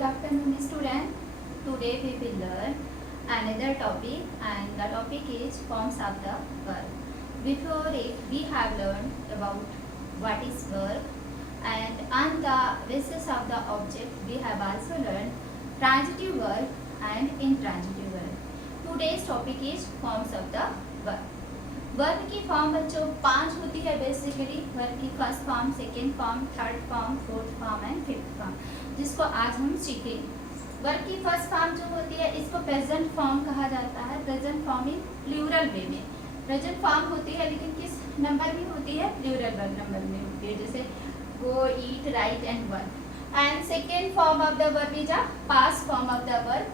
Good afternoon, student. Today we will learn another topic, and the topic is forms of the verb. Before it, we have learned about what is verb, and on the basis of the object, we have also learned transitive verb and intransitive verb. Today's topic is forms of the verb. Verb की form बच्चों 5 होती है basically. Verb की first form, second form, third form, fourth form and fifth form, जिसको आज हम सीखेंगे. Verb की फर्स्ट फॉर्म जो होती है इसको प्रेजेंट फॉर्म कहा जाता है. प्रेजेंट फॉर्म इन प्लूरल वे में प्रेजेंट फॉर्म होती है, लेकिन किस नंबर में होती है? प्लूरल वर्ब नंबर में होती है, जैसे go, eat, write and work. And second form of the verb is a past form of the verb,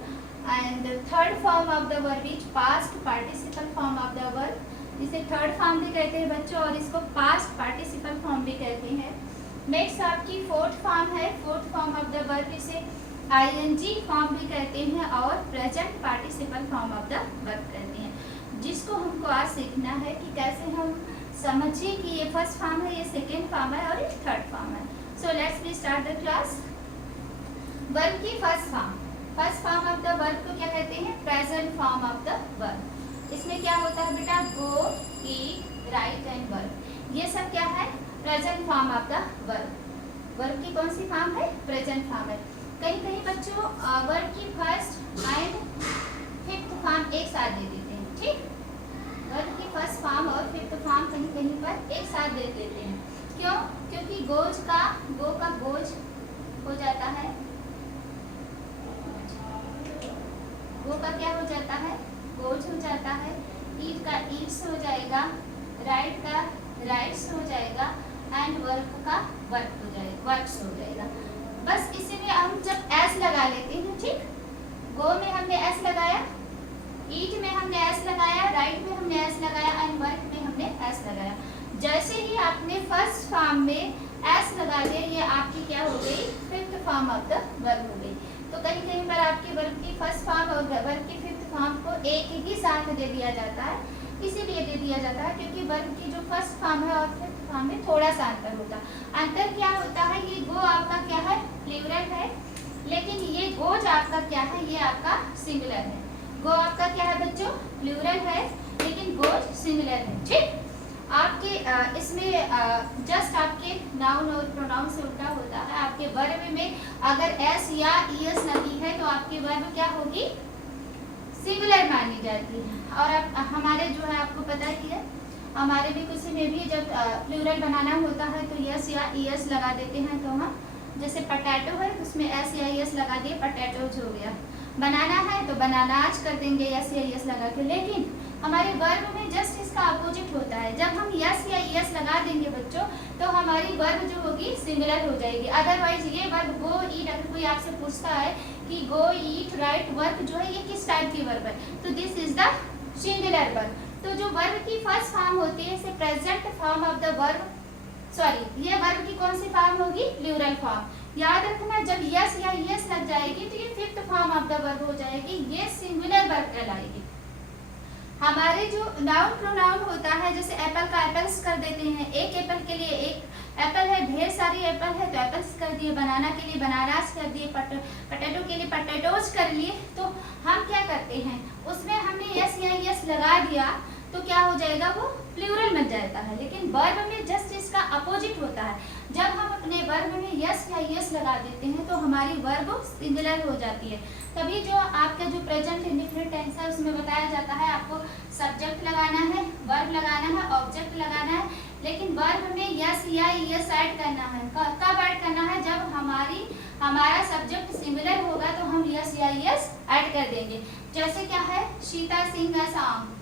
and third form of the verb is past participle form of the verb. इसे third form भी कहते हैं बच्चों, और इसको past participle form भी कहते हैं. नेक्स्ट आपकी फोर्थ फॉर्म है. Fourth form of the verb इसे आईएनजी फॉर्म भी कहते हैं और present participle form of the verb कहते हैं, जिसको हमको आज सीखना है कि कैसे हम समझिए कि ये फर्स्ट फॉर्म है, ये सेकेंड फॉर्म है और ये थर्ड फॉर्म है. So let's we start the class. Verb की first form of the verb को क्या कहते हैं? Present form of the verb. इसमें क्या होता है बेटा? Go, eat, write and work. ये सब क्या है? Present form of the verb. Verb की कौन सी फॉर्म है? प्रेजेंट फॉर्म है. कहीं कहीं बच्चों वर्ब की फर्स्ट एंड फिफ्थ फॉर्म एक साथ दे देते हैं. ठीक, वर्ब की फर्स्ट फॉर्म और फिफ्थ फॉर्म कहीं कहीं पर एक साथ दे देते हैं. क्यों? क्योंकि गो का गोज हो जाता है. गो का क्या हो जाता है? गोज हो जाता है. ईट का ईट्स हो जाएगा, राइट का राइट्स हो जाएगा एंड वर्क का वर्क हो जाएगा, वर्क्स हो जाएगा. बस इसी में हम जब एस लगा लेते हैं. ठीक, गो में हमने एस लगाया, ईट में हमने एस लगाया, राइट में हमने एस लगाया एंड वर्क में हमने एस लगाया. जैसे ही आपने फर्स्ट फॉर्म में एस लगा दिया, ये आपकी क्या हो गई? Fifth form of the verb हो गई. तो कहीं कहीं पर आपके वर्ब की फर्स्ट फॉर्म और वर्ब की फिफ्थ फॉर्म को एक ही साथ दे दिया जाता है. इसीलिए दे दिया जाता है क्योंकि वर्ब की जो फर्स्ट फॉर्म है और फिफ्थ फॉर्म में थोड़ा सा अंतर होता है. अंतर क्या होता है? ये गो आपका क्या है? प्लूरल है, लेकिन ये गोज आपका क्या है? ये आपका सिंगुलर है. गो आपका क्या है बच्चों? प्लूरल है, लेकिन गोज सिंगुलर है. ठीक, आपके इसमें जस्ट आपके नाउन और प्रोनाउन से उल्टा होता है. आपके वर्ब में अगर एस या ईएस लगी है तो आपकी वर्ब क्या होगी? सिंगुलर मानी जाती है. और अब हमारे जो है आपको पता ही है, हमारे भी किसी में भी जब प्लूरल बनाना होता है तो यस या ईएस लगा देते हैं. तो हम जैसे पटैटो है उसमें एस या ईएस लगा दिए, पटैटोज हो गया. बनाना है तो बनानाज कर देंगे यस या ईएस लगा के. लेकिन हमारे वर्ब में जस्ट इसका अपोजिट होता है. जब हम यस या ईएस लगा देंगे बच्चों तो हमारी वर्ब जो होगी सिंगुलर हो जाएगी. अदरवाइज ये वर्ब गो, ईट, अगर कोई आपसे पूछता है कि गो, ईट, राइट, वर्क जो है ये किस टाइप की वर्ब है, तो this is the singular verb. तो जो वर्ब की फर्स्ट फॉर्म होती है इसे present form of the verb, sorry, ये वर्ब की कौन सी फॉर्म होगी? Plural form. याद रखना, जब यस या ईएस लग जाएगी तो ये fifth form of the verb हो जाएगी, ये सिंगुलर वर्ब कहलाएगी. हमारे जो नाउन प्रोनाउन होता है, जैसे एप्पल का एप्पल्स कर देते हैं. एक एप्पल के लिए एक एप्पल है, ढेर सारी एप्पल है तो एप्पल्स कर दिए. बनाना के लिए बनानास कर दिए, पटेटो के लिए पटेटोज कर लिए. तो हम क्या करते हैं, उसमें हमने यस या यस लगा दिया तो क्या हो जाएगा? वो प्लूरल बन जाता है. लेकिन वर्ब में जस्ट इसका अपोजिट होता है. जब हम अपने वर्ब में यस या यस लगा देते हैं तो हमारी वर्ब सिंगुलर हो जाती है. तभी जो आपका जो प्रेजेंट इंडेफिनिट टेंस है उसमें बताया जाता है आपको सब्जेक्ट लगाना है, वर्ब लगाना है, ऑब्जेक्ट लगाना है. लेकिन वर्ब में यस या यस ऐड करना है. कब ऐड करना है? जब हमारा सब्जेक्ट सिमिलर होगा तो हम यस या यस ऐड कर देंगे. जैसे क्या है? सीता सिंग अ सॉन्ग.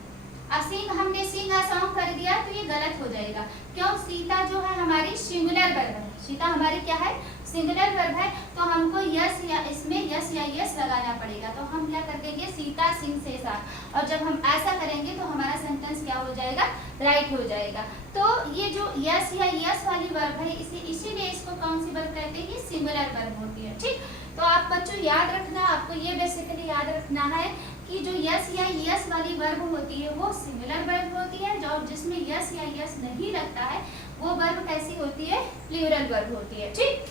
अब सिंग हमने सिंग अ सॉन्ग कर दिया तो ये गलत हो जाएगा. क्यों? सीता जो है हमारी सिंगुलर वर्ब है. सीता हमारी क्या है? सिंगुलर वर्ब है. तो हमको यस या इसमें यस या यस लगाना पड़ेगा. तो हम क्या कर देंगे? सीता सिंह से साथ. और जब हम ऐसा करेंगे तो हमारा सेंटेंस क्या हो जाएगा? राइट हो जाएगा. तो ये जो यस या यस वाली वर्ब है इसीलिए इसको कौन सी वर्ब कहते हैं? ये सिंगुलर वर्ब होती है. ठीक, तो आप बच्चों याद रखना, आपको ये बेसिकली याद रखना है कि जो यस या यस वाली वर्ब होती है वो सिंगुलर वर्ब होती है. जो जिसमें यस या यस नहीं लगता है वो वर्ब कैसी होती है? प्लूरल वर्ब होती है. ठीक,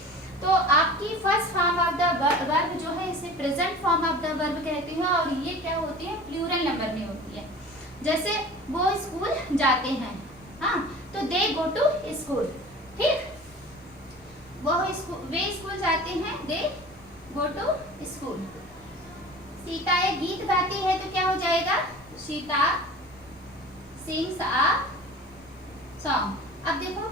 तो आपकी first form of the verb जो है इसे present form of the verb कहते हैं और ये क्या होती है, प्लूरल नंबर में होती है। जैसे वो स्कूल जाते हैं, हाँ, तो दे गो टू स्कूल, ठीक, वे स्कूल जाते हैं, दे गो टू स्कूल। सीता एक गीत गाती है तो क्या हो जाएगा, सीता सिंग्स अ सॉन्ग। अब देखो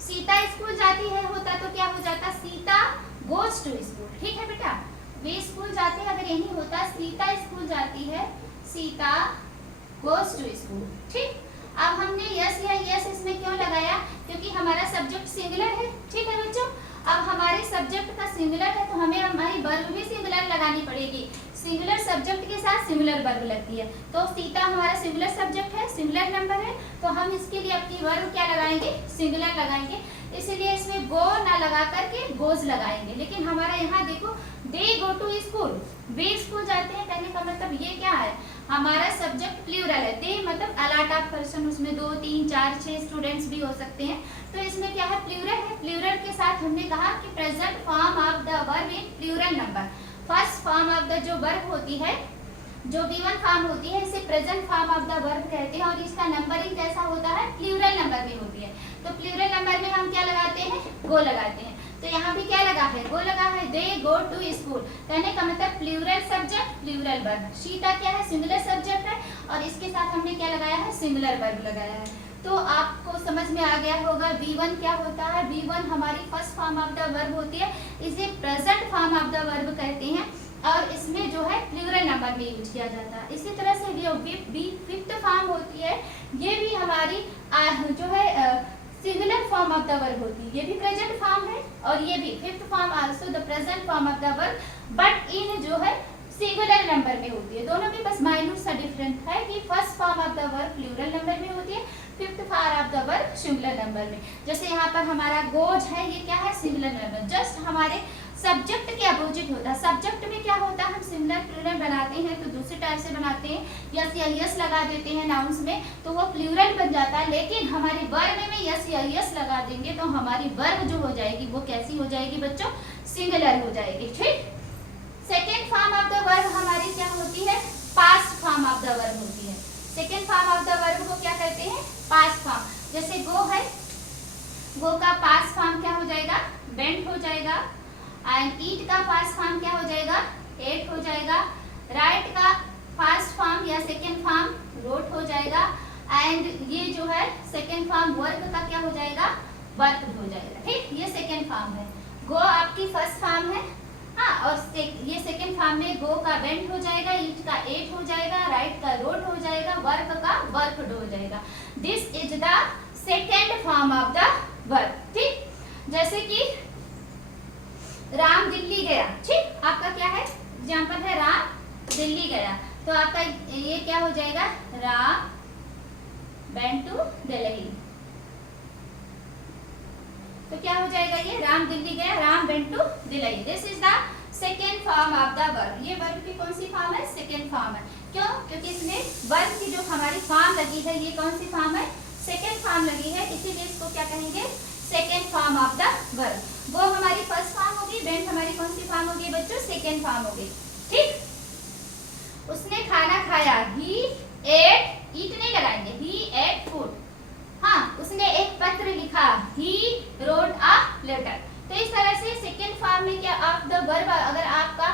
सीता स्कूल जाती है होता तो क्या हो जाता, सीता गोज टू स्कूल, ठीक है बेटा। वे स्कूल जाते हैं अगर यही होता, सीता स्कूल जाती है, सीता गोज टू स्कूल, ठीक। अब हमने यस या यस इसमें क्यों लगाया, क्योंकि हमारा सब्जेक्ट सिंगुलर है, ठीक है बच्चों। अब हमारे सब्जेक्ट का सिंगुलर है तो हमें हमारी वर्ब भी सिंगुलर लगानी पड़ेगी। सिंगुलर सब्जेक्ट के साथ सिंगुलर वर्ब लगती है, तो सीता हमारा सिंगुलर सब्जेक्ट है, सिंगुलर नंबर है, तो हम इसके लिए अपनी वर्ब क्या लगाएंगे, सिंगुलर लगाएंगे। इसीलिए इसमें गो ना लगा करके गोज लगाएंगे। लेकिन हमारा यहाँ देखो दे गो टू स्कूल, वे स्कूल जाते हैं, कहने का मतलब ये क्या है, हमारा सब्जेक्ट प्लूरल है, दे मतलब अलॉट ऑफ पर्सन, उसमें 2 3 4 6 स्टूडेंट्स भी हो सकते हैं, तो इसमें क्या है, प्लूरल है। प्लूरल के साथ हमने कहा कि present form of the verb in plural number. First form of the जो वर्ब होती है, जो V1 फॉर्म होती है, इसे present form of the verb कहते हैं और इसका नंबरिंग कैसा होता है, प्लूरल नंबर में होती है। तो प्लूरल नंबर में हम क्या लगाते हैं, गो लगाते हैं। तो यहाँ भी क्या लगा है, गो लगा है, दे गो टू स्कूल, कहने का मतलब plural subject plural verb. Sita क्या है, सिंगुलर सब्जेक्ट है और इसके साथ हमने क्या लगाया है, सिंगुलर वर्ब लगाया है। तो आपको समझ में आ गया होगा V1 क्या होता है। V1 हमारी first form of the verb होती है, इसे present form of the verb कहते हैं और इसमें जो है प्लूरल नंबर में यूज किया जाता है। इसी तरह से फिफ्थ फॉर्म होती है, ये भी हमारी जो है singular form of the verb होती है, ये भी प्रेजेंट फॉर्म है और ये भी fifth form also the present form of the verb, but in जो है सिंगुलर नंबर में होती है। दोनों में बस माइन्यूट सा डिफरेंट है कि first form of the verb plural number में होती है, fifth form of the verb singular number में। जैसे यहाँ पर हमारा गोज है, ये क्या है, सिंगुलर नंबर, जस्ट हमारे सब्जेक्ट के अपोजिट होता है। सब्जेक्ट में क्या होता है, हम सिंगुलर प्लूरल बनाते हैं तो दूसरे टाइप से बनाते हैं, यस या यस लगा देते हैं नाउन्स में तो वो प्लूरल बन जाता है। लेकिन हमारी वर्ब में यस या यस लगा देंगे तो हमारी वर्ब जो हो जाएगी वो कैसी हो जाएगी बच्चों, सिंगुलर हो जाएगी, ठीक। Second form of the verb हमारी क्या होती है, past form of the verb होती है। Second form of the verb को क्या कहते हैं, पास्ट फॉर्म। जैसे गो है, गो का पास्ट फॉर्म क्या हो जाएगा, वेंट हो जाएगा। एंड ईट का पास्ट फॉर्म क्या हो जाएगा, एट हो जाएगा। राइट का पास्ट फॉर्म या सेकेंड फॉर्म रोट हो जाएगा। एंड ये जो है सेकेंड फॉर्म वर्क का क्या हो जाएगा, वर्क हो जाएगा, ठीक। ये सेकेंड फॉर्म है, गो आपकी फर्स्ट फॉर्म है, हाँ, और ये सेकेंड फॉर्म में गो का वेंट हो जाएगा, ईट का एट हो जाएगा, राइट का रोट हो जाएगा, वर्क का वर्कड हो जाएगा। This is the second form of the verb, ठीक। जैसे कि राम दिल्ली गया, ठीक, आपका क्या है, एग्जाम्पल है राम दिल्ली गया, तो आपका ये क्या हो जाएगा, राम वेंट टू दिल्ली, तो क्या हो जाएगा, ये राम दिल्ली गया, Ram went to Delhi. This is the second form of the verb. ये वर्ब की कौन सी फॉर्म है, सेकेंड फॉर्म है। क्यों, क्योंकि इसमें वर्ब की जो हमारी फॉर्म लगी है ये कौन सी फॉर्म है, सेकेंड फॉर्म लगी है, इसीलिए इसको क्या कहेंगे, second form of the verb. वो हमारी फर्स्ट फॉर्म होगी, वेंट हमारी कौन सी फॉर्म होगी बच्चों, सेकेंड फॉर्म होगी, ठीक। उसने खाना खाया, ही एट, ईट नहीं लगाएंगे, ही एट फूड। हाँ, उसने एक पत्र लिखा, ही रोट अ लेटर। तो इस तरह से सेकेंड फॉर्म में क्या ऑफ द वर्ब, अगर आपका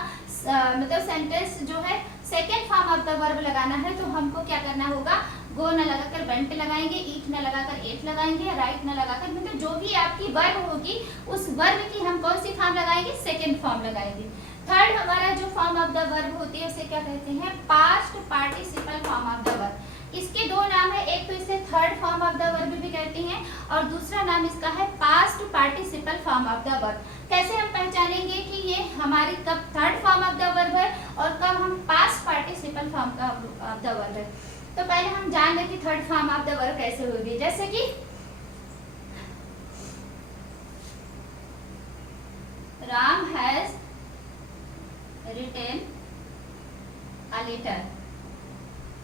मतलब सेंटेंस जो है second form of the verb लगाना है तो हमको क्या करना होगा, गो न लगाकर वेंट लगाएंगे, ईट न लगाकर एट लगाएंगे, राइट न लगाकर, मतलब जो भी आपकी वर्ब होगी उस वर्ब की हम कौन सी फॉर्म लगाएंगे, सेकेंड फॉर्म लगाएंगे। थर्ड हमारा जो फॉर्म ऑफ द वर्ब होती है उसे क्या कहते हैं, past participle form of the verb. इसके दो नाम है, एक तो इसे third form of the verb भी कहते हैं और दूसरा नाम इसका है past participle form of the verb. कैसे हम पहचानेंगे कि ये हमारी कब third form of the verb है और कब हम past participle form of the verb है। तो पहले हम जान लें कि third form of the verb कैसे होगी। जैसे कि Ram has written a letter,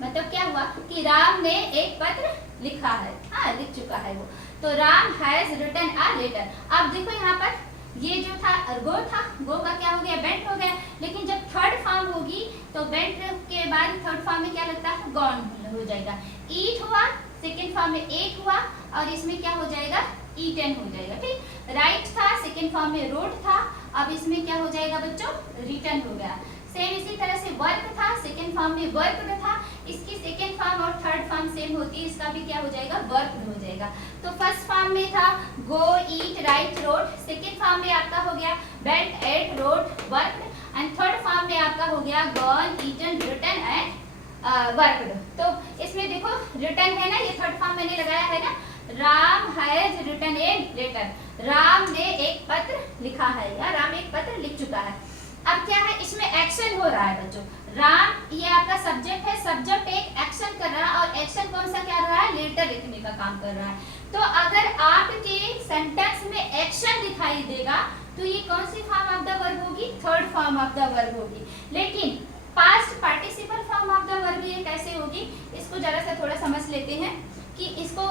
मतलब क्या हुआ कि राम ने एक पत्र लिखा है, हाँ लिख चुका है वो, तो Ram has written a letter. अब देखो यहाँ पर ये जो था गो का क्या हो गया, बेंट हो गया। लेकिन जब थर्ड फॉर्म होगी तो बेंट के बाद थर्ड फॉर्म में क्या लगता है, गॉन हो जाएगा। ईट हुआ, सेकेंड फॉर्म में एट हुआ, और इसमें क्या हो जाएगा, ईटन हो जाएगा। ठीक, राइट था, सेकेंड फॉर्म में रोड था, अब इसमें क्या हो जाएगा बच्चों, रिटर्न हो गया। सेम इसी तरह से वर्क था, सेकेंड फॉर्म में वर्कड था, इसकी सेकेंड फॉर्म और थर्ड फॉर्म सेम होती है, इसका भी क्या हो जाएगा, वर्कड हो जाएगा। तो फर्स्ट फॉर्म में था go, eat, write, rode, second form में आपका हो गया went, ate, rode, worked, and third form में आपका हो गया gone, eaten, written and worked. तो इसमें देखो रिटन है ना, ये थर्ड फॉर्म मैंने लगाया है ना, Ram has written a letter, Ram ने एक पत्र लिखा है या राम एक पत्र लिख चुका है। अब क्या है, इसमें एक्शन हो रहा है बच्चों, राम ये आपका सब्जेक्ट है, सब्जेक्ट एक एक्शन कर रहा है, और एक्शन कौन सा क्या रहा है, लेटर लिखने का काम कर रहा है। तो अगर आपके सेंटेंस में एक्शन दिखाई देगा तो ये कौन सी फॉर्म ऑफ द वर्ब होगी, third form of the verb होगी। लेकिन past participle form of the verb ये कैसे होगी, इसको जरा सा थोड़ा समझ लेते हैं कि इसको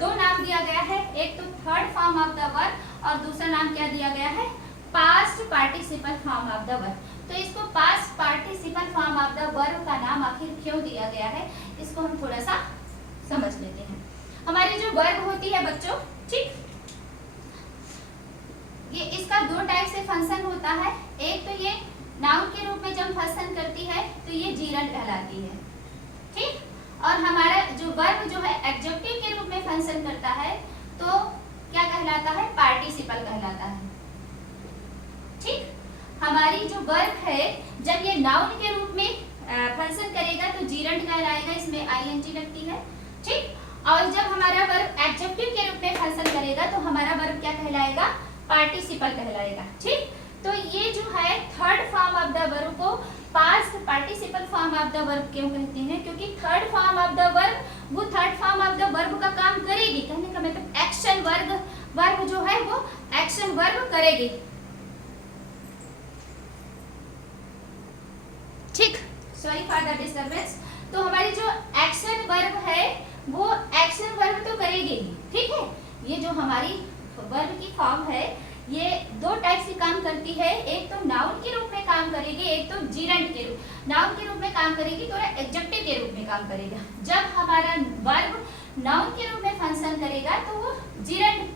दो नाम दिया गया है, एक तो third form of the verb और दूसरा नाम क्या दिया गया है, past participle form of the verb. तो इसको past participle form of the verb का नाम आखिर क्यों दिया गया है, इसको हम थोड़ा सा समझ लेते हैं। हमारी जो वर्ब होती है बच्चों, ठीक, ये इसका दो टाइप से फंक्शन होता है। एक तो ये नाउन के रूप में जब फंक्शन करती है तो ये जीरंड कहलाती है, ठीक, और हमारा जो वर्ब जो है एडजेक्टिव के रूप में फंक्शन करता है तो क्या कहलाता है, पार्टिसिपल कहलाता है। ठीक, हमारी जो वर्ब है जब ये नाउन के रूप में फंक्शन करेगा तो जीरंड कहलाएगा, इसमें आईएनजी लगती है। ठीक, और जब हमारा वर्ब एडजेक्टिव के रूप में फंक्शन करेगा तो हमारा वर्ब क्या कहलाएगा, पार्टिसिपल कहलाएगा। ठीक, तो ये जो है third form of the verb को past participle form of the verb क्यों कहते हैं, क्योंकि third form of the verb वो third form of the verb का काम करेगी। कहने का मतलब एक्शन वर्ब जो है वो एक्शन वर्ब करेगी। ठीक, सॉरी फॉर द डिस्टर्बेंस। तो हमारी जो एक्शन वर्ब है वो एक्शन वर्ब तो करेगी। ठीक है, ये जो हमारी वर्ब की फॉर्म है ये दो टाइप से काम करती है, एक तो नाउन के रूप में काम करेगी, एक तो जीरंड के रूप। नाउन के रूप में काम करेगी तो एडजेक्टिव के रूप में काम करेगा। जब हमारा वर्ब नाउन के रूप में फंक्शन करेगा तो वो जीरंड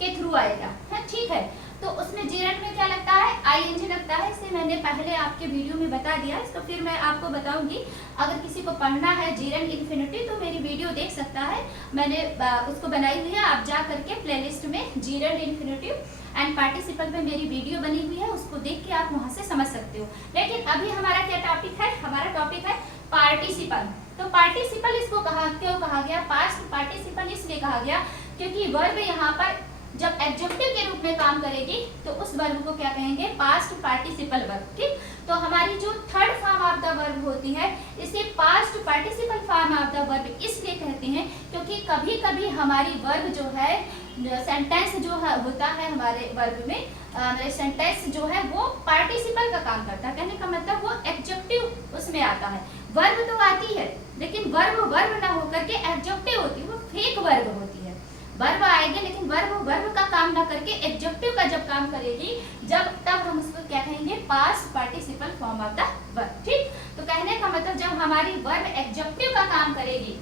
के थ्रू आएगा। ठीक है, तो उसमें जीरंड में क्या लगता है, आईएनजी लगता है। इसे मैंने पहले आपके वीडियो में बता दिया, इसको फिर मैं आपको बताऊंगी। अगर किसी को पढ़ना है जीरंड इन्फिनिटी तो मेरी वीडियो देख सकता है, मैंने उसको बनाई हुई है। आप जा करके प्लेलिस्ट में जीरंड इन्फिनिटी एंड पार्टिसिपल में मेरी वीडियो बनी हुई है, उसको देख के आप वहां से समझ सकते हो। लेकिन अभी हमारा क्या टॉपिक है, हमारा टॉपिक है पार्टिसिपल। तो पार्टिसिपल इसको क्यों कहा गया, पास्ट पार्टिसिपल इसलिए कहा गया क्योंकि वर्ब यहाँ पर जब एडजेक्टिव के रूप में काम करेगी तो उस वर्ब को क्या कहेंगे, पास्ट पार्टिसिपल वर्ब। ठीक, तो हमारी जो third form of the verb होती है इसे past participle form of the verb इसलिए कहते हैं क्योंकि कभी कभी हमारी वर्ब जो है सेंटेंस जो है होता है हमारे वर्ब में सेंटेंस जो है वो पार्टिसिपल का काम करता है। कहने का मतलब वो एडजेक्टिव उसमें आता है। वर्ब तो आती है लेकिन वर्ब ना होकर के एडजेक्टिव होती है, वो फेक वर्ब होती है। वर्ब आएगी लेकिन वर्ब का काम ना करके एडजेक्टिव का जब काम करेगी तब हम उसको क्या कहेंगे, past participle form of the verb. ठीक, तो कहने का मतलब जब हमारी वर्ब एडजेक्टिव का काम करेगी,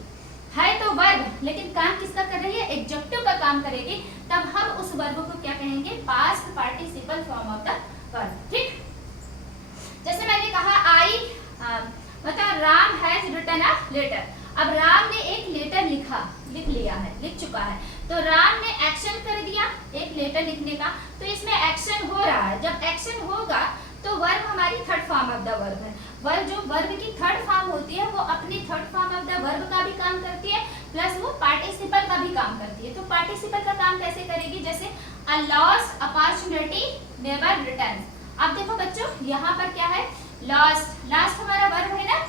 है तो वर्ब लेकिन काम किसका कर रही है, एडजेक्टिव का काम करेगी, तब हम उस वर्ब को क्या कहेंगे, past participle form of the verb. ठीक, जैसे मैंने कहा मतलब Ram has written a letter. अब राम ने एक लेटर लिख चुका है, तो राम ने एक्शन कर दिया एक लेटर लिखने का, तो इसमें एक्शन हो रहा है। जब एक्शन होगा तो वर्ब हमारी third form of the verb है। वर्ब जो वर्ब की थर्ड फॉर्म होती है वो अपनी third form of the verb का भी काम करती है प्लस वो पार्टिसिपल का भी काम करती है। तो पार्टिसिपल का काम कैसे करेगी, जैसे a lost opportunity never return. अब देखो बच्चों यहाँ पर क्या है, लास्ट हमारा वर्ब है ना,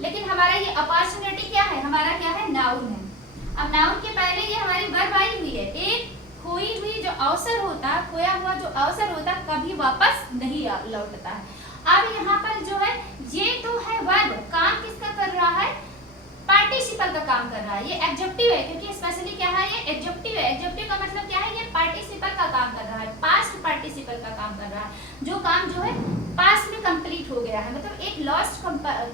लेकिन हमारा ये अपॉर्चुनिटी क्या है, हमारा क्या है, नाउन है। अब नाउन के पहले ये हमारी वर्ब आई हुई है। एक खोई हुई जो अवसर होता है, खोया हुआ जो अवसर होता है कभी वापस नहीं लौटता है। अब यहाँ पर जो है ये तो है वर्ब, काम किसका कर रहा है, पार्टिसिपल का काम कर रहा है। ये एडजेक्टिव है क्योंकि स्पेशली क्या है, ये एडजेक्टिव है। एडजेक्टिव का मतलब क्या है, ये पार्टिसिपल का काम कर रहा है, पास्ट पार्टिसिपल पार्टिसिपल का काम कर रहा है, जो काम जो है पास में कंप्लीट हो गया है, मतलब एक लॉस्ट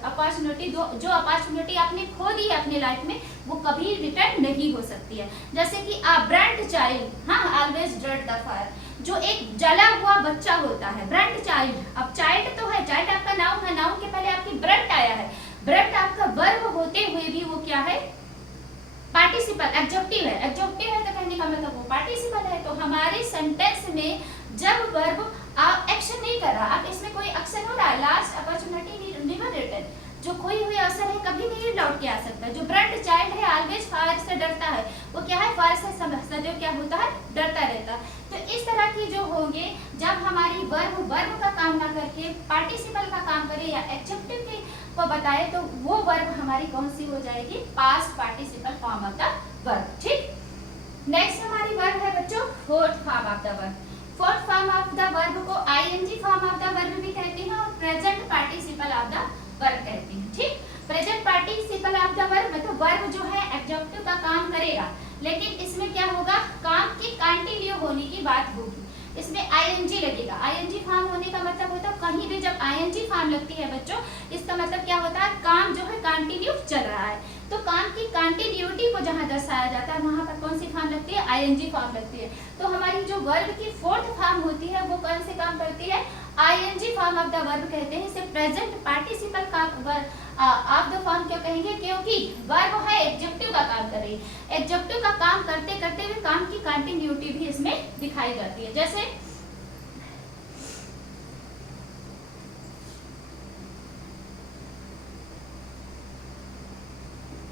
अपॉर्चुनिटी, जो अपॉर्चुनिटी आपने खो दी है अपने लाइफ में, वो कभी रिटर्न नहीं हो सकती है। जैसे कि अ ब्रंट चाइल्ड, हाँ, ऑलवेज ड्रट द फायर, जो एक जला हुआ बच्चा होता है, ब्रंट चाइल्ड। अब चाइल्ड तो है, चाइल्ड आपका नाउन है, नाउन के पहले आपकी ब्रंट आया है, ब्रंट आपका वर्ब होते हुए भी वो क्या है, पार्टिसिपल, एडजेक्टिव है। एडजेक्टिव है तो कहने का मतलब वो पार्टिसिपल है। तो हमारे सेंटेंस में जब वर्ब एक्शन नहीं कर रहा, अब इसमें कोई एक्शन हो रहा है, लास्ट अपॉर्चुनिटी नेवर रिटर्न, जो खोई हुई अवसर है कभी नहीं लौट के आ सकता। जो ब्रंट चाइल्ड है ऑलवेज फायर से डरता है, वो क्या है, फायर से सदैव क्या होता है, डरता रहता है। तो इस तरह की जो होंगे, जब हमारी वर्ब का काम ना करके पार्टिसिपल का काम करे या एडजेक्टिव को बताए, तो वो वर्ब हमारी कौन सी हो जाएगी, past participle form of the verb. ठीक, नेक्स्ट हमारी वर्ब है बच्चों fourth form of the verb. Fourth form of the verb को ING form of the verb भी कहते हैं और present participle of the verb कहते हैं। ठीक, present participle of the verb मतलब वर्ब जो है एडजेक्टिव का काम करेगा, लेकिन इसमें क्या होगा, काम की कंटिन्यू होने की बात होगी, इसमें आईएनजी लगेगा। आईएनजी फॉर्म होने का मतलब होता है कहीं भी जब आईएनजी फॉर्म लगती है बच्चों, इसका मतलब क्या होता है, काम जो है कंटिन्यू चल रहा है। तो काम की कंटिन्यूटी को जहां दर्शाया जाता है वहां पर कौन सी फॉर्म लगती है, आईएनजी फॉर्म लगती है। तो हमारी जो वर्ब की फोर्थ फॉर्म होती है वो कौन से काम करती है, ING form of the verb कहते हैं। इसे प्रेजेंट पार्टिसिपल का ऑफ द फॉर्म क्यों कहेंगे, क्योंकि वर्ब है एडजेक्टिव का काम कर रही है, एडजेक्टिव का काम करते करते हुए काम की कंटिन्यूटी भी इसमें दिखाई जाती है। जैसे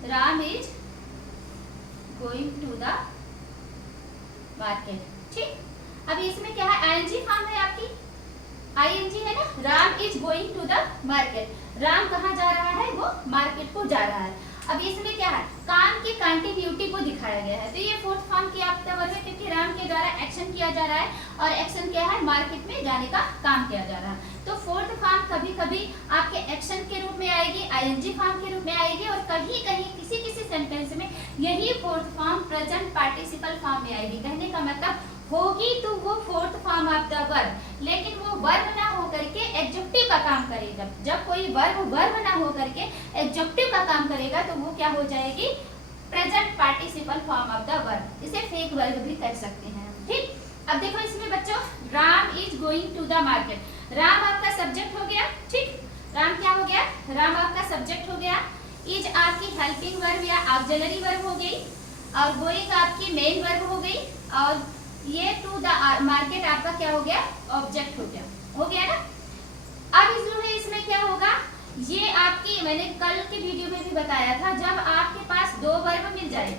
Ram is going to the market. ठीक, अभी इसमें क्या है, आईएनजी फॉर्म है आपकी, आईएनजी है ना, Ram is going to the market, Ram कहाँ जा रहा है, वो मार्केट को जा रहा है। अब इसमें क्या है, काम की कंटिन्यूटी को दिखाया गया है। तो ये फोर्थ फॉर्म की आप वर्ब है, क्योंकि राम के द्वारा एक्शन किया जा रहा है और एक्शन क्या है, मार्केट में जाने का काम किया जा रहा है। तो फोर्थ फॉर्म कभी कभी आपके एक्शन के रूप में आएगी, आईएनजी फॉर्म के रूप में आएगी, और कहीं कहीं किसी किसी सेंटेंस में यही fourth form present participle form में आएगी। कहने का मतलब होगी तो वो fourth form of the verb, लेकिन वो वर्ब ना हो करके एडजेक्टिव का काम करेगा। जब कोई वर्ब ना हो करके एडजेक्टिव का काम करेगा तो वो क्या हो जाएगी, present participle form of the verb. इसे फेक वर्ब भी कह सकते हैं। ठीक, अब देखो इसमें बच्चों, Ram is going to the market, Ram आपका सब्जेक्ट हो गया। ठीक, राम क्या हो गया, राम आपका सब्जेक्ट हो गया, इज आपकी हेल्पिंग वर्ब या ऑक्सिलरी वर्ब हो गई, और गोइंग आपकी मेन वर्ब हो गई, और ये टू द मार्केट आपका क्या हो गया, ऑब्जेक्ट हो गया ना। अब इसमें क्या होगा, ये आपकी मैंने कल के वीडियो में भी बताया था, जब आपके पास दो वर्ब मिल जाए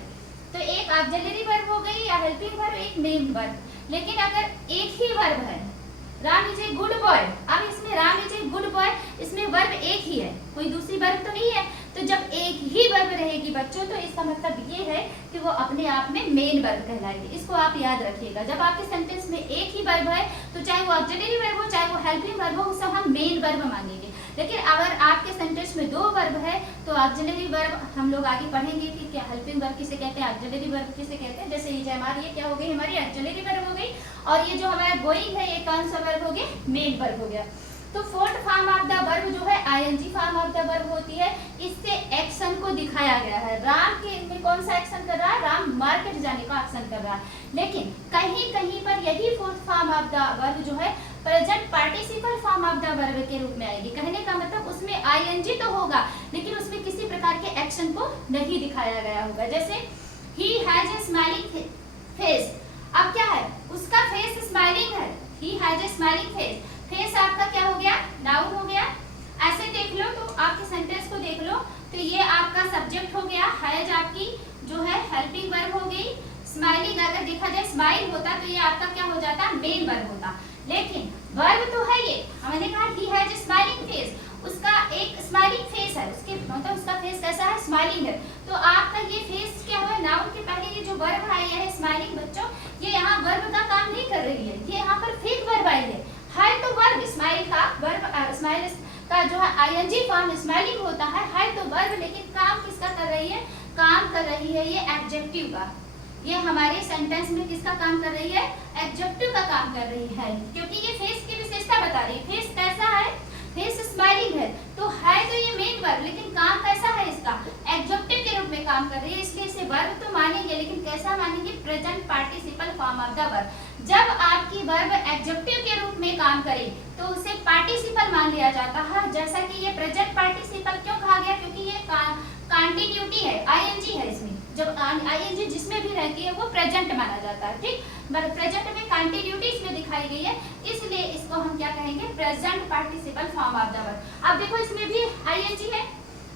तो एक ऑक्सिलरी वर्ब हो गई या हेल्पिंग वर्ब, एक मेन वर्ब। लेकिन अगर एक ही वर्ब है, Ram is a good boy, अब इसमें Ram is a good boy, इसमें वर्ब एक ही है, कोई दूसरी वर्ब तो नहीं है। तो जब एक ही वर्ब रहेगी बच्चों, तो इसका मतलब ये है कि वो अपने आप में मेन वर्ब कहलाएगी। इसको आप याद रखिएगा, जब आपके सेंटेंस में एक ही वर्ब है तो चाहे वो ऑक्सिलरी वर्ब हो चाहे वो हेल्पिंग वर्ब हो, उसे हम मेन वर्ब मानेंगे। लेकिन अगर आपके सेंटेंस में दो वर्ब है तो ऑक्सिलरी वर्ब हम लोग आगे पढ़ेंगे कि क्या हेल्पिंग वर्ब किसे कहते हैं, ऑक्सिलरी वर्ब किसे कहते हैं। जैसे ये हमारी ये क्या हो गई, हमारी ऑक्सिलरी वर्ब हो गई, और ये जो हमारा गोइंग है ये कौन सा वर्ब हो गया, मेन वर्ब हो गया। तो fourth form of the verb जो है ING form of the verb होती है, इससे एक्शन को दिखाया गया है। राम के में कौन सा एक्शन कर रहा है, राम मार्केट जाने का एक्शन कर रहा है। लेकिन कहीं कहीं पर यही fourth form of the verb जो है present participle form of the verb के रूप में आएगी। कहने का मतलब उसमें आईएनजी तो होगा लेकिन उसमें किसी प्रकार के एक्शन को नहीं दिखाया गया होगा। जैसे he has a smiling face, अब क्या है, उसका फेस स्माइलिंग है, he has a smiling face, face आपका क्या हो गया, नाउन हो गया। ऐसे देख लो तो आपके सेंटेंस को देख लो तो ये आपका सब्जेक्ट हो गया, हैज आपकी जो है हेल्पिंग वर्ब हो गई, स्माइलिंग अगर देखा जाए स्माइल होता तो ये आपका क्या हो जाता, मेन वर्ब होता। लेकिन वर्ब तो है ये, हमने कहा he has a smiling face, उसका एक स्माइलिंग फेस है, उसके मतलब उसका फेस कैसा है, स्माइलिंग है। तो आपका ये फेस क्या हुआ, नाउन के पहले ये जो वर्ब आई है स्माइलिंग बच्चों, ये यहाँ वर्ब का काम नहीं कर रही है, ये यहाँ पर फेक वर्ब आई है तो वर्ब स्माइल का वर्ब स्माइल का जो है आईएनजी फॉर्म स्माइलिंग होता है तो वर्ब, लेकिन काम किसका कर रही है, काम कर रही है ये एडजेक्टिव का, ये हमारे सेंटेंस में किसका काम कर रही है? एडजेक्टिव का काम कर रही है, क्योंकि ये फेस की विशेषता बता रही है। फेस कैसा है? फेस स्माइलिंग है, तो ये मेन वर्ब, लेकिन काम कैसा है इसका? एडजेक्टिव के रूप में काम कर रही है, इसलिए इसे वर्ब तो मानेंगे, लेकिन कैसा मानेंगे? Present participle form of the verb. जब आपकी वर्ब एडजेक्टिव के रूप में काम करे तो उसे पार्टिसिपल मान लिया जाता है। जैसा कि ये प्रेजेंट पार्टिसिपल क्यों कहा गया? क्योंकि ये कंटिन्यूटी है, आईएनजी है इसमें। जब आईएनजी जिसमें भी रहती है वो प्रेजेंट माना जाता है, ठीक। मतलब प्रेजेंट में कंटिन्यूटी इसमें दिखाई गई है, इसलिए इसको हम क्या कहेंगे? Present participle form of the verb. अब देखो इसमें भी आईएनजी है,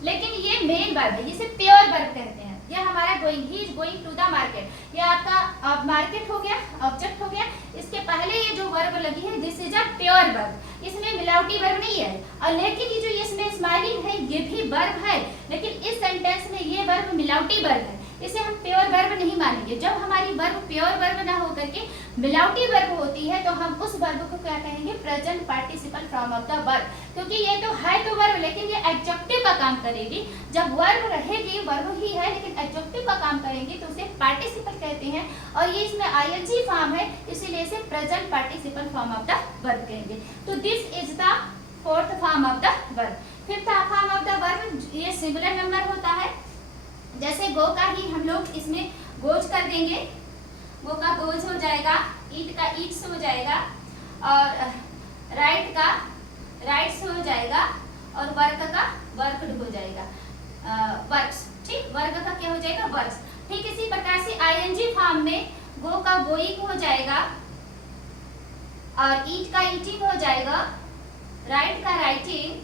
लेकिन ये मेन वर्ब है, जिसे प्योर वर्ब कहते हैं। ये हमारा going, he is going to the market, ये आपका मार्केट हो गया, ऑब्जेक्ट हो गया। इसके पहले ये जो वर्ब लगी है this is a pure verb, इसमें मिलावटी वर्ब नहीं है। और लेकिन ये जो इसमें स्माइलिंग है ये भी वर्ब है, लेकिन इस सेंटेंस में ये वर्ब मिलावटी वर्ब है, इसे हम प्योर वर्ब नहीं मानेंगे। जब हमारी वर्ब प्योर वर्ब ना होकर के मिलावटी वर्ब होती है तो हम उस वर्ब को क्या कहेंगे? Present participle form of the verb, क्योंकि ये तो है तो वर्ब, लेकिन ये एडजेक्टिव का काम करेगी। जब वर्ब रहेगी, वर्ब ही है लेकिन एडजेक्टिव का काम करेंगे तो उसे पार्टिसिपल कहते हैं। और ये इसमें आईएनजी फॉर्म है, इसीलिए इसे present participle form of the verb कहेंगे। तो this is the fourth form of the verb. Fifth form of the verb ये सिंगुलर नंबर होता है। जैसे गो का ही हम लोग इसमें गोज कर देंगे, गो का गोज हो जाएगा, ईट का ईट्स हो जाएगा, और राइट का राइट्स हो जाएगा, और वर्क का वर्कड हो जाएगा, वर्क्स, ठीक। वर्क का क्या हो जाएगा? वर्क्स। ठीक इसी प्रकार से आईएनजी फॉर्म में गो का गोइंग हो जाएगा, और ईट का ईटिंग हो जाएगा, राइट का राइटिंग,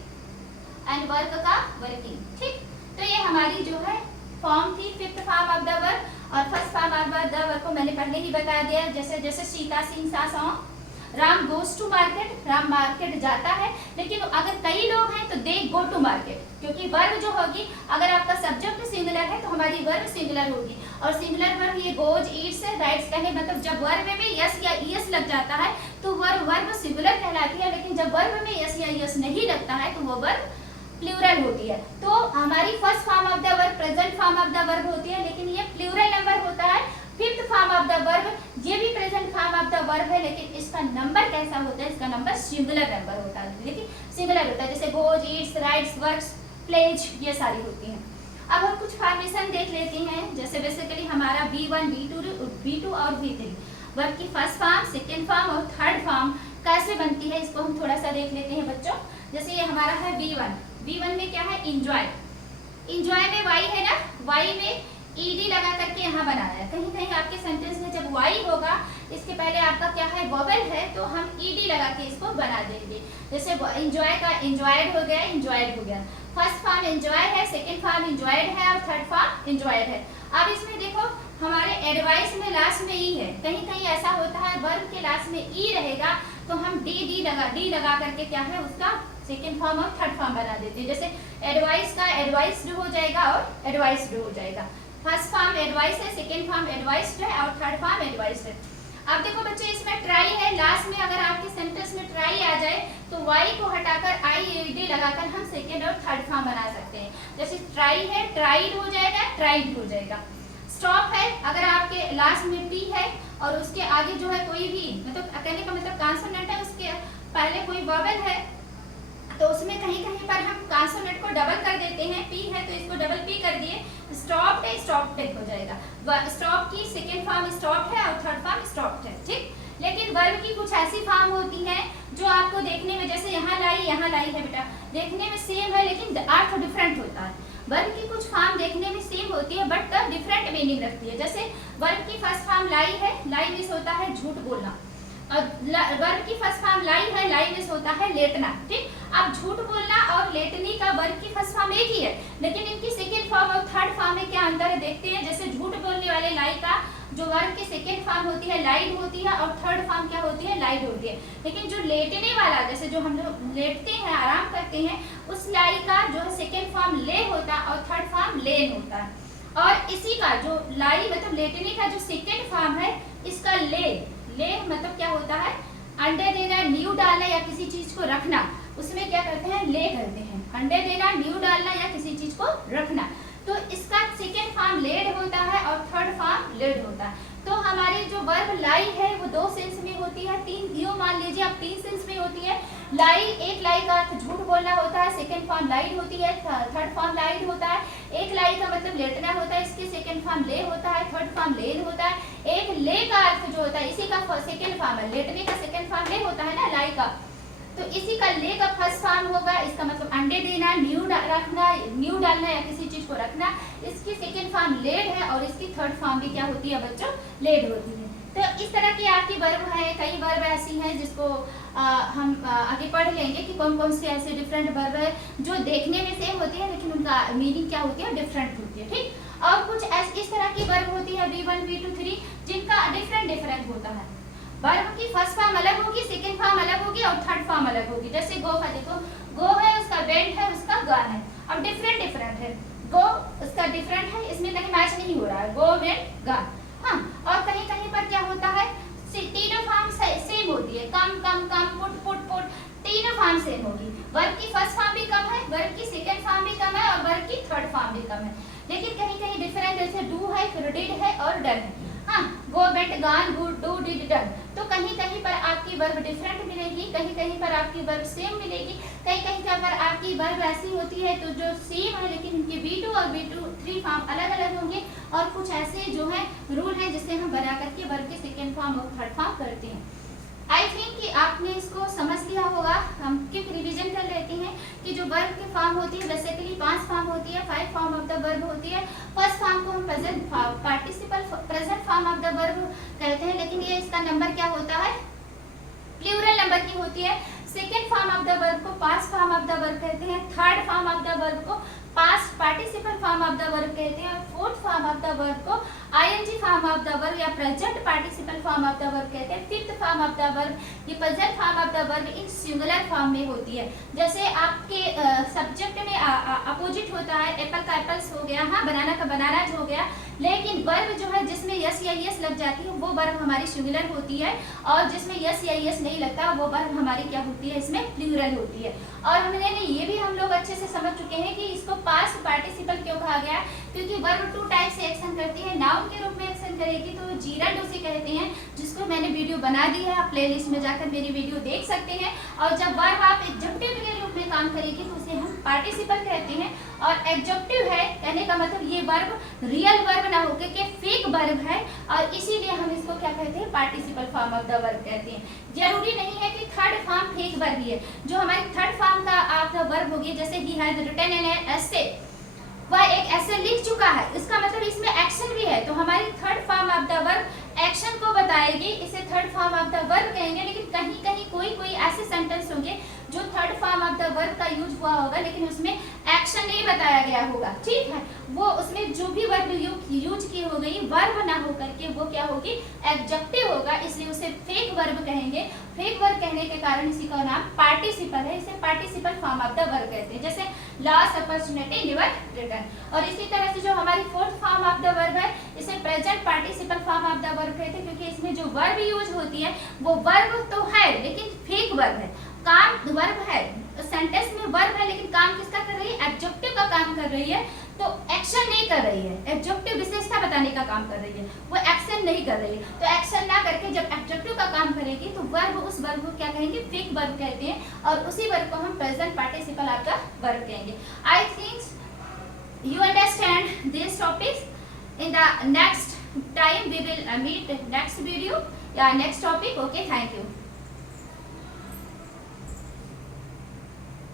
एंड वर्क का वर्किंग, ठीक। तो ये हमारी जो है फॉर्म थी, fifth form of the verb. और first form of the verb को मैंने पहले ही बता दिया, जैसे जैसे सीता सिंह सा song. Ram goes to market, Ram market जाता है, लेकिन अगर कई लोग हैं तो दे गो टू मार्केट, क्योंकि वर्ब जो होगी, अगर आपका सब्जेक्ट सिंगुलर है तो हमारी वर्ब सिंगुलर होगी। और सिंगुलर वर्ब ये गोज, ईट्स, राइट्स कहने मतलब जब वर्ब में यस या ईएस लग जाता है तो वर्ब सिंगुलर कहलाती है, लेकिन जब वर्ब में यस या ईएस नहीं लगता है तो वो वर्ब प्लूरल होती है। तो हमारी first form of the verb present form of the verb होती है, लेकिन ये प्लूरल नंबर होता है। Fifth form of the verb ये भी present form of the verb है, लेकिन इसका नंबर कैसा होता है? इसका नंबर सिंगुलर नंबर होता है, लेकिन सिंगुलर होता है। जैसे goes, eats, writes, works, plays, ये सारी होती हैं। अब हम कुछ फॉर्मेशन देख लेते हैं। जैसे बेसिकली हमारा V1, V2 और V3 वर्ब की फर्स्ट फॉर्म, सेकेंड फॉर्म और थर्ड फॉर्म कैसे बनती है, इसको हम थोड़ा सा देख लेते हैं बच्चों। जैसे ये हमारा है V1 में क्या है? इंजॉय। इंजॉय में वाई है ना, वाई में ईडी लगा करके यहाँ बनाया है। कहीं कहीं आपके सेंटेंस में जब वाई होगा, इसके पहले आपका क्या है? वोवेल है, तो हम ईडी लगा के इसको बना देंगे। जैसे इंजॉय का इंजॉयड हो गया, इंजॉयड हो गया। फर्स्ट फॉर्म इंजॉय है, सेकेंड फॉर्म इंजॉयड है, और थर्ड फॉर्म इंजॉयड है। अब इसमें देखो हमारे एडवाइस में लास्ट में ई है, कहीं कहीं ऐसा होता है वर्ब के लास्ट में ई रहेगा तो हम डी लगा करके क्या है उसका सेकेंड फॉर्म और थर्ड फॉर्म बना देते हैं। जैसे एडवाइस का एडवाइस्ड हो जाएगा और एडवाइस्ड हो जाएगा। फर्स्ट फॉर्म एडवाइस है, सेकेंड फॉर्म एडवाइस्ड है, और थर्ड फॉर्म एडवाइस्ड है। अब देखो बच्चे इसमें ट्राई है, लास्ट में अगर आपके सेंटेंस में ट्राई आ जाए तो वाई को हटाकर IED लगाकर हम सेकेंड और थर्ड फॉर्म बना सकते हैं। जैसे ट्राई है, ट्राइड हो जाएगा, ट्राइड हो जाएगा। स्टॉप है, अगर आपके लास्ट में पी है और उसके आगे जो है कोई भी मतलब कहने का मतलब कॉन्सोनेंट है, उसके पहले कोई वोवेल है तो उसमें कहीं कहीं पर हम कॉन्सोनेंट को डबल कर देते हैं। पी है तो इसको डबल पी कर दिए, स्टॉप्ड है, स्टॉप्ड हो जाएगा। स्टॉप की सेकेंड फॉर्म स्टॉप्ड है और थर्ड फॉर्म स्टॉप्ड है, ठीक। लेकिन वर्ब की कुछ ऐसी फॉर्म होती है जो आपको देखने में, जैसे यहाँ लाई है बेटा, देखने में सेम है लेकिन अर्थ डिफरेंट होता है। वर्ब की कुछ फॉर्म देखने में सेम होती है बट डिफरेंट मीनिंग रखती है। जैसे वर्ब की फर्स्ट फॉर्म लाई है, लाई मीन्स होता है झूठ बोलना, और वर्ब की फर्स्ट फॉर्म लाई है, लाई मीन्स होता है लेटना, ठीक। अब झूठ बोलना और लेटनी का वर्ब की फर्स्ट फॉर्म एक ही है, लेकिन इनकी सेकेंड फॉर्म और थर्ड फॉर्म में क्या अंतर है देखते हैं। जैसे झूठ बोलने वाले लाई का जो वर्ब की सेकेंड फॉर्म होती है लाइड होती है, और थर्ड फॉर्म क्या होती है? लाइड होती है। लेकिन जो लेटने वाला, जैसे जो हम लोग लेटते हैं, आराम करते हैं, उस लाई का जो सेकेंड फॉर्म ले होता है और थर्ड फॉर्म लेन होता है। और इसी का जो लाई मतलब लेटने का जो सेकेंड फॉर्म है, इसका ले मतलब क्या होता है? अंडे देना, नींव डालना या किसी चीज को रखना, उसमें क्या करते हैं? ले करते हैं। अंडे देना, नींव डालना या किसी चीज को रखना। तो इसका सेकेंड फॉर्म लेड होता है और थर्ड फॉर्म लेड होता है। तो हमारी जो वर्ब लाई है वो दो सेंस में होती है, तीन यो मान लीजिए आप तीन सेंस में होती है। लाई, एक लाई का अर्थ झूठ बोलना होता है, सेकेंड फॉर्म लाइड होती है, थर्ड फॉर्म लाइड होता है। एक लाई का मतलब लेटना होता है, इसकी सेकेंड फॉर्म ले होता है, थर्ड फॉर्म लेन होता है। एक ले का अर्थ जो होता है इसी का सेकेंड फॉर्म है, लेटने का सेकेंड फॉर्म ले होता है ना लाई का, तो इसी का ले का फर्स्ट फॉर्म होगा। इसका मतलब अंडे देना, न्यू रखना, न्यू डालना या किसी चीज को रखना, इसकी सेकेंड फॉर्म लेड है और इसकी थर्ड फॉर्म भी क्या होती है बच्चों, लेड होती है। तो इस तरह की आपकी वर्ब है, कई वर्ब ऐसी हैं जिसको हम आगे पढ़ लेंगे कि कौन कौन से ऐसे डिफरेंट वर्ब है जो देखने में सेम होती है लेकिन उनका मीनिंग क्या होती है, डिफरेंट होती है। ठीक, और कुछ इस तरह की वर्ब होती है V1 V2 3 जिनका डिफरेंट होता है। वर्ब की फर्स्ट फॉर्म अलग होगी, सेकंड फॉर्म अलग होगी और थर्ड फॉर्म अलग होगी। जैसे गो का देखो, गो है उसका वेंट है उसका गॉन है। अब डिफरेंट है, गो उसका डिफरेंट है, इसमें कहीं मैच नहीं हो रहा है, गो वेंट गॉन। हाँ, और कहीं कहीं पर क्या होता है तीनों फॉर्म सेम होती है, कम पुट तीनों फॉर्म सेम होगी। वर्ब की फर्स्ट फॉर्म भी कम है, वर्ब की सेकंड फॉर्म भी कम है और वर्ब की थर्ड फॉर्म भी कम है। लेकिन कहीं कहीं डिफरेंट, जैसे डू है, फिर डिड है और डन है। हाँ, go went gone good do did done. तो कहीं कहीं पर आपकी वर्ब डिफरेंट मिलेगी, कहीं कहीं पर आपकी वर्ब सेम मिलेगी, कहीं कहीं पर आपकी वर्ब ऐसी होती है तो जो सेम है लेकिन उनके V2 और V2 3 फॉर्म अलग अलग होंगे। और कुछ ऐसे जो है रूल है जिससे हम बना करके वर्ब के सेकेंड फॉर्म और थर्ड फॉर्म करते हैं। आई थिंक कि आपने इसको समझ लिया होगा। हम क्विक रिवीजन कर लेते हैं कि जो वर्ब के फॉर्म होती है बेसिकली 5 फॉर्म होती है, 5 फॉर्म ऑफ द वर्ब होती है। फर्स्ट फॉर्म को हम present participle present form of the verb कहते हैं, लेकिन ये इसका नंबर क्या होता है, प्लूरल नंबर की होती है। Second form of the verb को past form of the verb कहते हैं, third form of the verb को past participle form of the verb कहते हैं और fourth form of the verb को ING form of the verb या present participle form of the verb कहते हैं। Fifth form of the verb ये present form of the verb in singular form में होती है। जैसे आपके सब्जेक्ट में अपोजिट होता है, एप्पल का एप्पल्स हो गया, हाँ, बनाना का बनानाज हो गया, लेकिन वर्ब जो है जिसमें यस या यस लग जाती है वो वर्ब हमारी सिंगुलर होती है और जिसमें यस या यस नहीं लगता वो वर्ब हमारी क्या होती है, इसमें प्लूरल होती है। और हमने ये भी हम लोग अच्छे से समझ चुके हैं कि इसको पास्ट पार्टिसिपल क्यों कहा गया, क्योंकि वर्ब 2 टाइप से एक्शन करती है। नाउन के रूप में एक्शन करेगी तो जीरंड उसे कहते हैं, जिसको मैंने वीडियो बना दी है, आप प्लेलिस्ट में जाकर मेरी वीडियो देख सकते हैं। और जब वर्ब आप एडजेक्टिव के रूप में काम करेगी तो उसे हम पार्टिसिपल कहते हैं। और एडजेक्टिव है कहने का मतलब ये वर्ब रियल वर्ब ना होकर के फेक वर्ब है और इसीलिए हम इसको क्या कहते हैं, participle form of the verb कहते हैं। जरूरी नहीं है कि थर्ड फॉर्म फेक वर्ब ही है। जो हमारी थर्ड फॉर्म का आपका वर्ब होगी, जैसे he has written an essay, वह एक ऐसे लिख चुका है, इसका मतलब इसमें एक्शन भी है, तो हमारी third form of the verb action को बताएगी, इसे third form of the verb कहेंगे। लेकिन कहीं कहीं कोई ऐसे सेंटेंस होंगे जो third form of the verb का यूज हुआ होगा लेकिन उसमें एक्शन नहीं बताया गया होगा, ठीक है, वो उसमें जो भी वर्ब यूज की हो गई वर्ब ना हो करके वो क्या होगी, एडजेक्टिव होगा, इसलिए उसे फेक वर्ब कहेंगे। फेक वर्ब कहने के कारण इसी का नाम पार्टिसिपल है, इसे participle form of the verb कहते हैं। जैसे लॉस्ट अपॉर्चुनिटी नेवर रिटर्न। और इसी तरह से जो हमारी fourth form of the verb है इसे present participle form of the verb कहते हैं, क्योंकि इसमें जो वर्ब यूज होती है वो वर्ब तो है लेकिन फेक वर्ब है, काम वर्ब है, सेंटेंस में वर्ब है लेकिन काम किसका कर रही है, एडजेक्टिव का काम कर रही है, तो एक्शन नहीं कर रही है, एडजेक्टिव विशेषता बताने का काम कर रही है, वो एक्शन नहीं कर रही है। तो एक्शन ना करके जब एडजेक्टिव का काम करेगी तो वर्ब, उस वर्ब को क्या कहेंगे, फेक वर्ब कहते हैं और उसी वर्ब को हम प्रेजेंट पार्टिसिपल आपका वर्ब कहेंगे। I think you understand this topics. in the next time we will meet next video, yeah, next topic. Okay, thank you.